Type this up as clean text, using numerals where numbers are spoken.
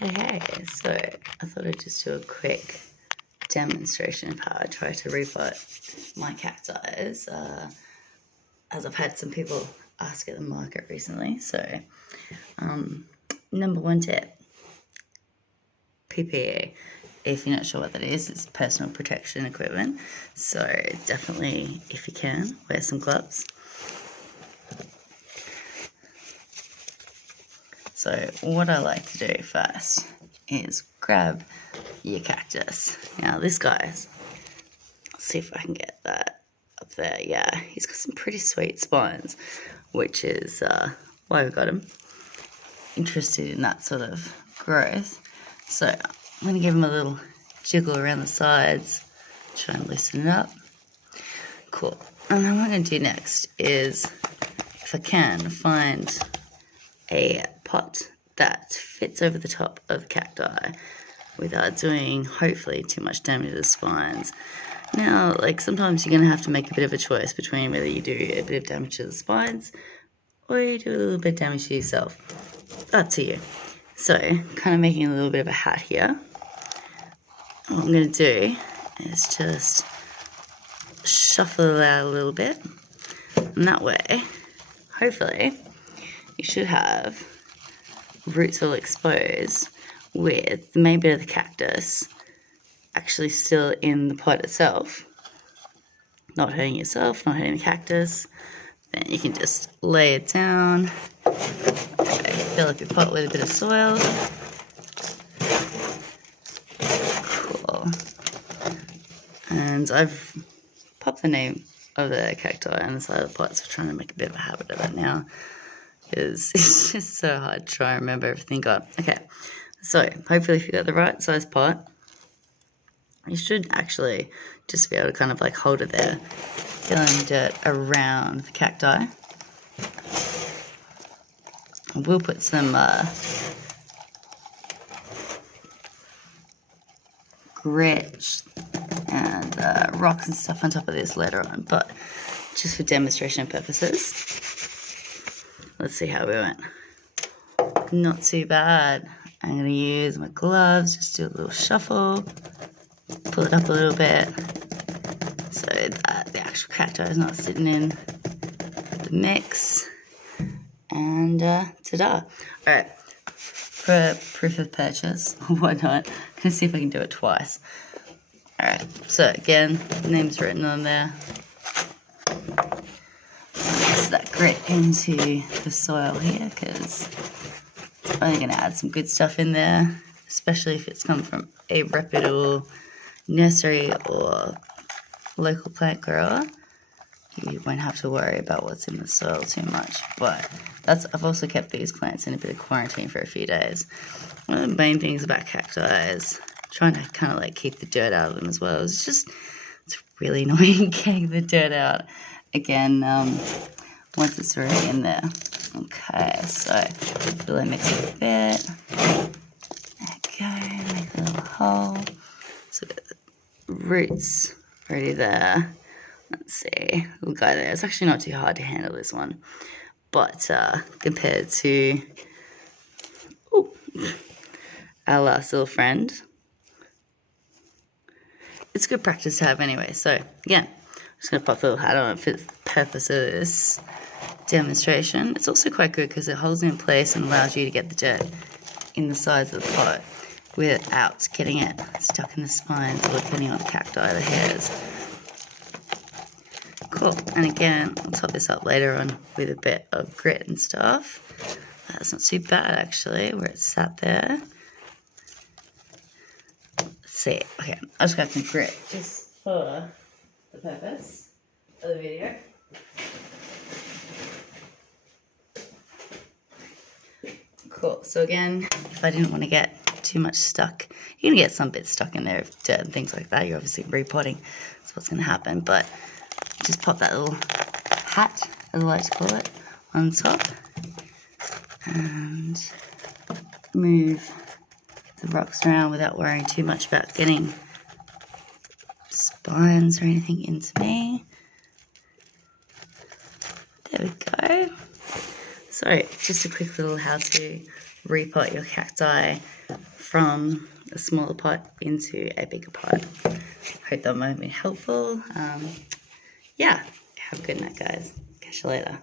Hey, so I thought I'd just do a quick demonstration of how I try to repot my cacti, as I've had some people ask at the market recently. So, number one tip, PPE. If you're not sure what that is, it's personal protection equipment. So definitely, if you can, wear some gloves. So what I like to do first is grab your cactus. Now this guy's, let's see if I can get that up there. Yeah, he's got some pretty sweet spines, which is why we got him. Interested in that sort of growth. So I'm going to give him a little jiggle around the sides, try and loosen it up. Cool. And then what I'm going to do next is, if I can, find a pot that fits over the top of the cacti without doing, hopefully, too much damage to the spines. Now, like, sometimes you're going to have to make a bit of a choice between whether you do a bit of damage to the spines or you do a little bit of damage to yourself. Up to you. So, kind of making a little bit of a hat here. What I'm going to do is just shuffle it out a little bit, and that way, hopefully, you should have roots all exposed with the main bit of the cactus actually still in the pot itself, not hurting yourself, not hurting the cactus. Then you can just lay it down. Okay, fill up your pot with a bit of soil. Cool. And I've popped the name of the cacti on the side of the pot, so I'm trying to make a bit of a habit of it now, because it's just so hard to try and remember everything got. Okay, so hopefully if you've got the right size pot, you should actually just be able to kind of like hold it there, filling dirt around the cacti. We'll put some grit and rocks and stuff on top of this later on, but just for demonstration purposes, let's see how we went. Not too bad. I'm going to use my gloves, just do a little shuffle, pull it up a little bit so that the actual cacti is not sitting in the mix. And ta-da. Alright, for proof of purchase, or whatnot, I'm going to see if I can do it twice. Alright, so again, the name's written on there. Mix that grit into the soil here, because it's only going to add some good stuff in there, especially if it's come from a reputable nursery or local plant grower. You won't have to worry about what's in the soil too much. But I've also kept these plants in a bit of quarantine for a few days. One of the main things about cacti is trying to kind of like keep the dirt out of them as well. It's really annoying getting the dirt out again once it's already in there. Okay, so really mix it a bit. There we go, make a little hole. So the roots already there. Let's see, little guy there. It's actually not too hard to handle this one, but compared to our last little friend, it's good practice to have anyway. So again, I'm just going to pop the little hat on for the purpose of this demonstration. It's also quite good because it holds it in place and allows you to get the dirt in the sides of the pot without getting it stuck in the spines or depending on the cacti, the hairs. Cool. And again, I'll top this up later on with a bit of grit and stuff. That's not too bad actually, where it's sat there. Let's see. Okay, I just got some grit just for the purpose of the video. Cool. So again, if I didn't want to get too much stuck, you're going to get some bits stuck in there of dirt and things like that. You're obviously repotting. That's what's going to happen. But just pop that little hat, as I like to call it, on top. And move the rocks around without worrying too much about getting spines or anything into me. There we go. So, just a quick little how to repot your cacti from a smaller pot into a bigger pot. Hope that might be helpful. Yeah, have a good night, guys. Catch you later.